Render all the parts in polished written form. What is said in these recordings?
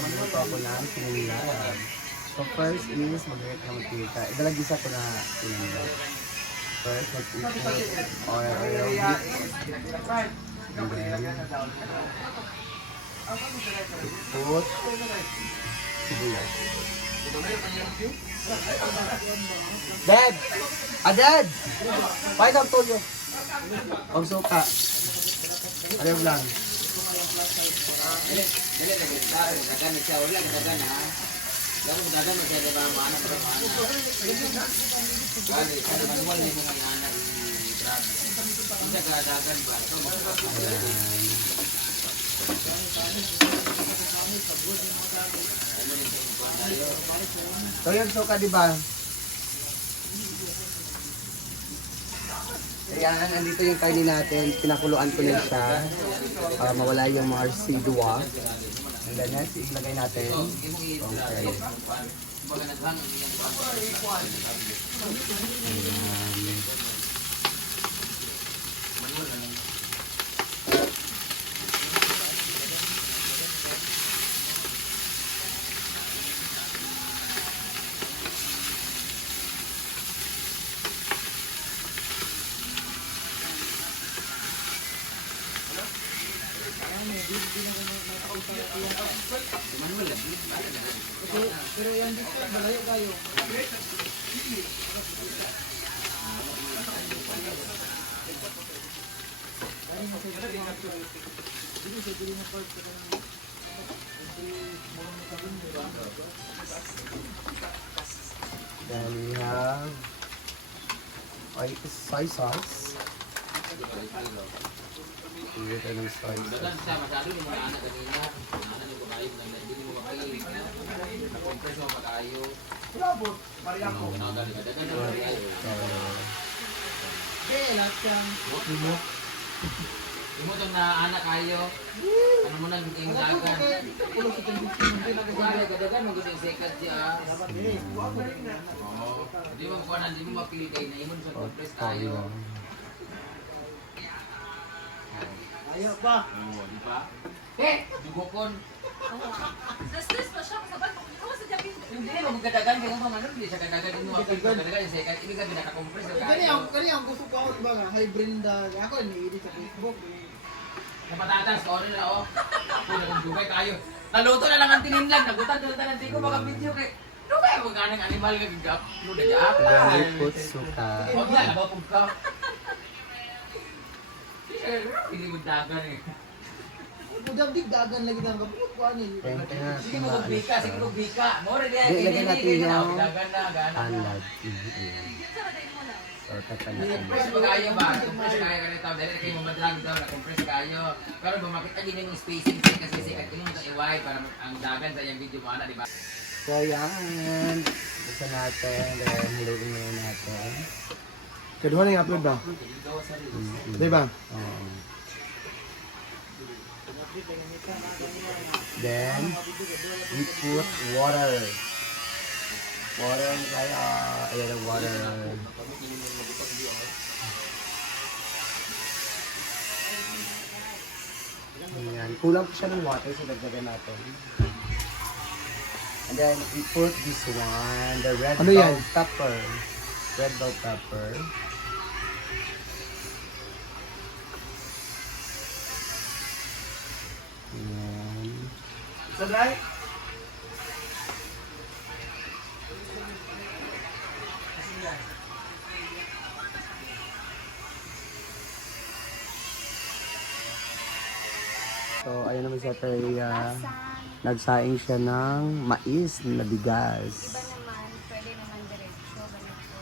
Magluto ako ng sinulad. So first is mag-react na magpita. Idalagisa ko na sinulad. First, mag-ipot oil whip. And then, ipot sibuyas. Dad! Dad! Pakita ang tuyo. Ang suka. Ano lang? So yun, suka diba? Ayan, andito yung kainin natin. Pinakuluan ko na siya para mawala yung mga residua. And then next, ilagay natin. Okay. Pero yan dito, malayo kayo. Then we have soy sauce. Ito ng soy sauce. Imutong na anak kayo. Ano mo nang yung dagan? Dagan mo gud yung second siya. Oo. Di mo kuan di mo mapili kay na imong sa compress tayo. Ayaw pa. Oo, di ba? Dugokon. Stress pa siya kasabay ko sa jabi. Hindi mo gadagan kay mo man hindi sa gadagan mo mapili gadagan yung second. Ibig sabihin naka-compress Kani ang gusto ko ako diba nga, hi Brenda. Ako ni-edit sa Facebook. na patatas, ko na oh. Ako na kung dugay tayo. Naluto na lang ang tininlan, nagutan na lang ko baka video kay. Dugay mo ganang animal nga gigap. No da jak. Then we put suka. Wag na ba pug ka. Hindi mo dagan eh. Budang dagan lagi nang kaput ko ani. Sige mo bika, sige mo bika. Mo ra diay. Lagyan natin yung dagan na gana. anlad. Sa day mo lang. So, tatalasin. Compress pa kayo ba? Compress kaya ka rin tao. Dahil kayo mamadrag daw na compress kayo. Pero ba makita din yung spacing kasi sikat yung sa iway para ang dagan sa yung video mo na, di ba? So, yan. Buksan natin. Then, haluin muna natin. Kedua na yung upload ba? Diba? Oo. Then, we put water. Water kaya, ayan ang water. Ayan. Kulang po siya ng water so dagdagan natin. And then, we put this one, the red Ano bell yan? pepper. Red bell pepper. Ayan. Sa dry? So, ayun naman siya kay nagsaing siya ng mais na bigas. Iba naman, pwede naman diretso, ganito.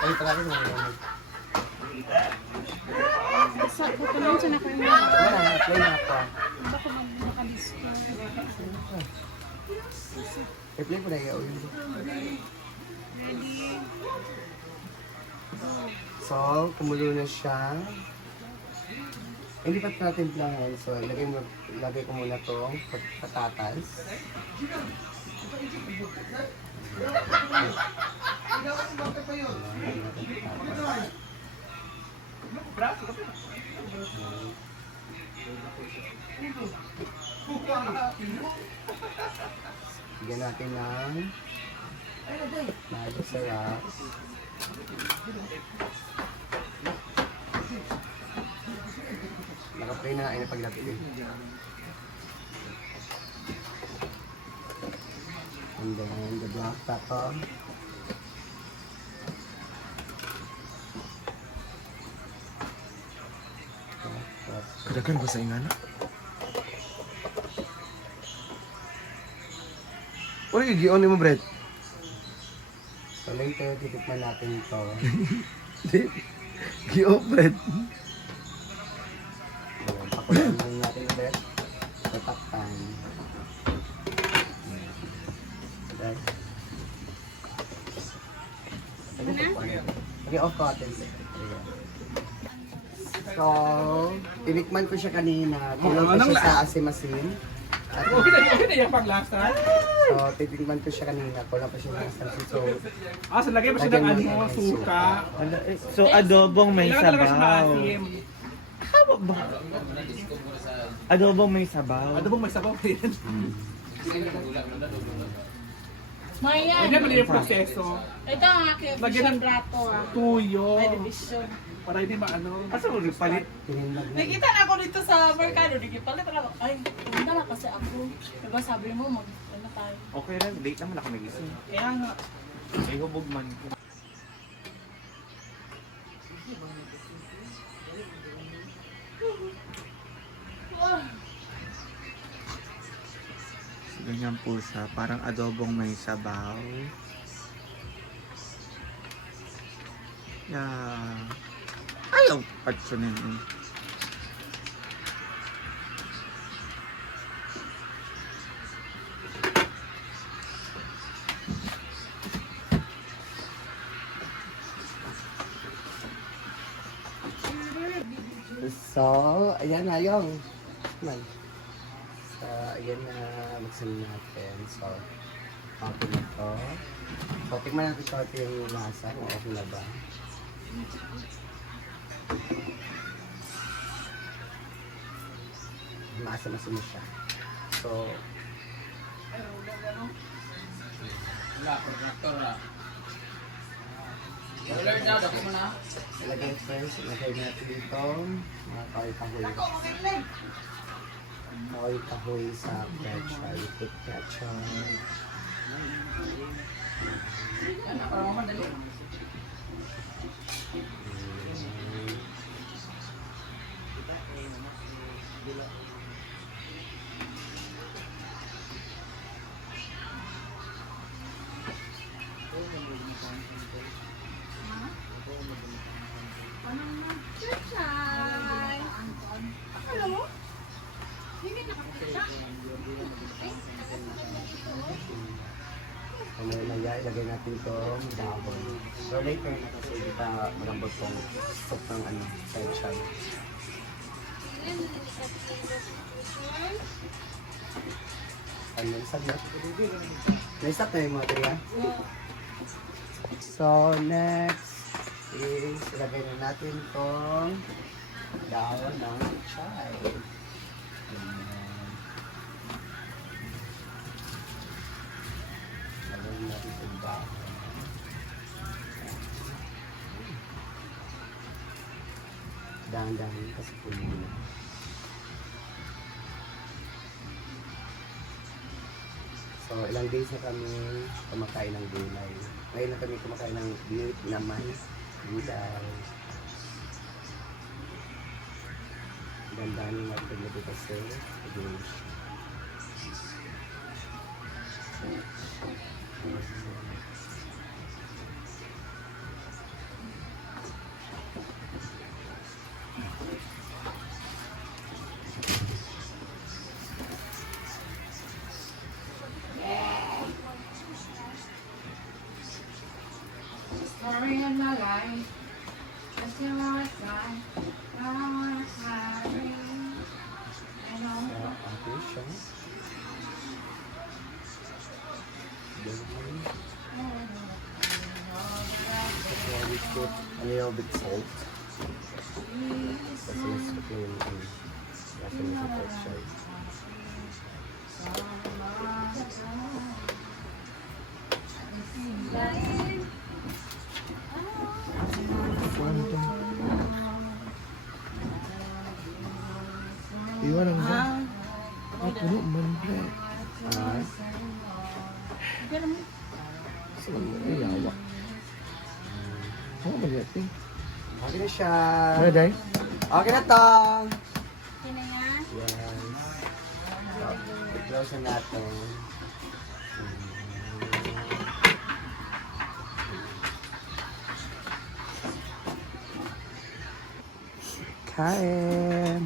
Ay, talaga mo. Sa kukunin siya na kayo. Wala, apply na ako. Baka mag-makalis. Apply ko na yun. So, kumulo na siya. Hindi pa natin plahan. So, lagay ko muna itong patatas. Braso ka pa. Bigyan natin ng medyo sarap. Naka-play na ay napaglapit eh. And then the black pepper. Kadagan ba sa ingana? Wala yung gion mo, Brett. So later, titikman natin ito. Gion, Brett. Pakulaan lang natin ulit. Tatakpan. Okay. Okay, off ko atin. So, tinikman ko siya kanina. Kulang ko siya sa asim-asim. At, Okay na yung paglasa. so, titikman ko siya kanina. Kulang ko siya ng asim. So, So lagay mo siya ng lagyan ano, ng suka. So, adobong may Kailangan talaga siya sabaw. maasim. Adobong may sabaw. Ano bang may sabaw pa yan? Maya. Hindi mali yung proseso. Ito ang aking Lagyan ng- official plato ah. Tuyo. May division. Para hindi maano. Asa mo palit? tinimlag na. Nakita na ako dito sa merkado. Nagipalit na ako. Ay, pumunta na kasi ako. Diba sabi mo, ano tayo. Okay lang, late naman ako nagising. Kaya nga. Ay, hubog man ko. So, ganyan po siya. Parang adobong may sabaw. Yeah. Ayaw patsunin eh. So, ayan na yung. Man. So, ayan na. Buksan natin. So, okay na to. So, tikman natin ito yung lasa. Kung okay na ba. Maasa-masin mo siya. So, Wala, contractor ah. Alert na, dako mo na. ilagay first. Ilagay natin ito. Mga kahoy-kahoy. Kahoy-kahoy sa ketchup. You put ketchup. Yan na, para mamadali. Hi! Hello? Hindi nakakita. Ano na ilagay natin itong dahon. So later na kasi hindi pa malambot tong soup ng ano, ketchup. Ano, saglit. Na-stop na yung mga triya? So next is ilagay na natin itong dahon ng chai. Lagyan natin itong dahon. Dahan-dahan kasi puno na. So, ilang days na kami kumakain ng gulay. Ngayon na kami kumakain ng beef naman. Gulay. Ganda ng mga paglabi kasi. Dish. Story of my life. Just you wanna try. I wanna marry. I know. Okay siya. So, we put a little bit salt. Kasi mas clean. Kasi mas texture. Iwan ang ba? Ay, puno man ba? Ah, Ay, yawak. Ano ba yun? okay na siya. Ano, Day? Okay na to. Sino yan? Yes. I-close na natin. Kain.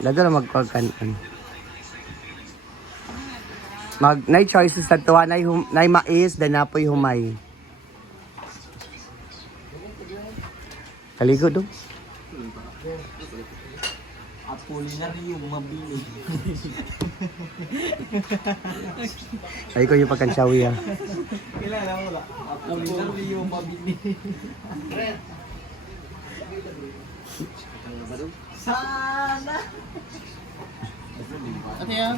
Dato na magpagkanan. Nay choices sa tuwa, nay mais, then napoy humay. Kaligo do. Apolinario mabili. Ay ko yung pagkansyawi ah. Kilala mo ba? Apolinario mabili. Sana! Ano yan?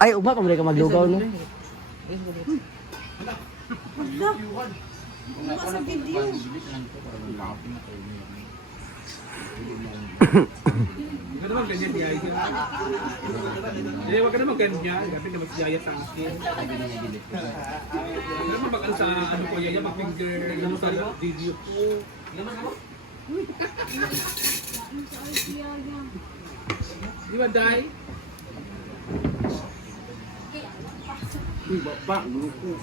Ay, uma pa mo ka maglugaw no. Huwag ka naman ganyan, Jaya. Hindi, huwag ka naman ganyan. Kasi naman si Jaya Samskin. Huwag naman mag-ano sa ano ko, Jaya, mag-finger ano sa video ko. Di ba, Day? Uy, baba, gulo ko.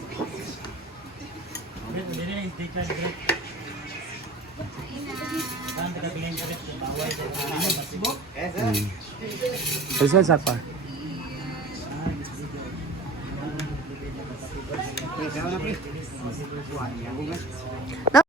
Isa sa pa.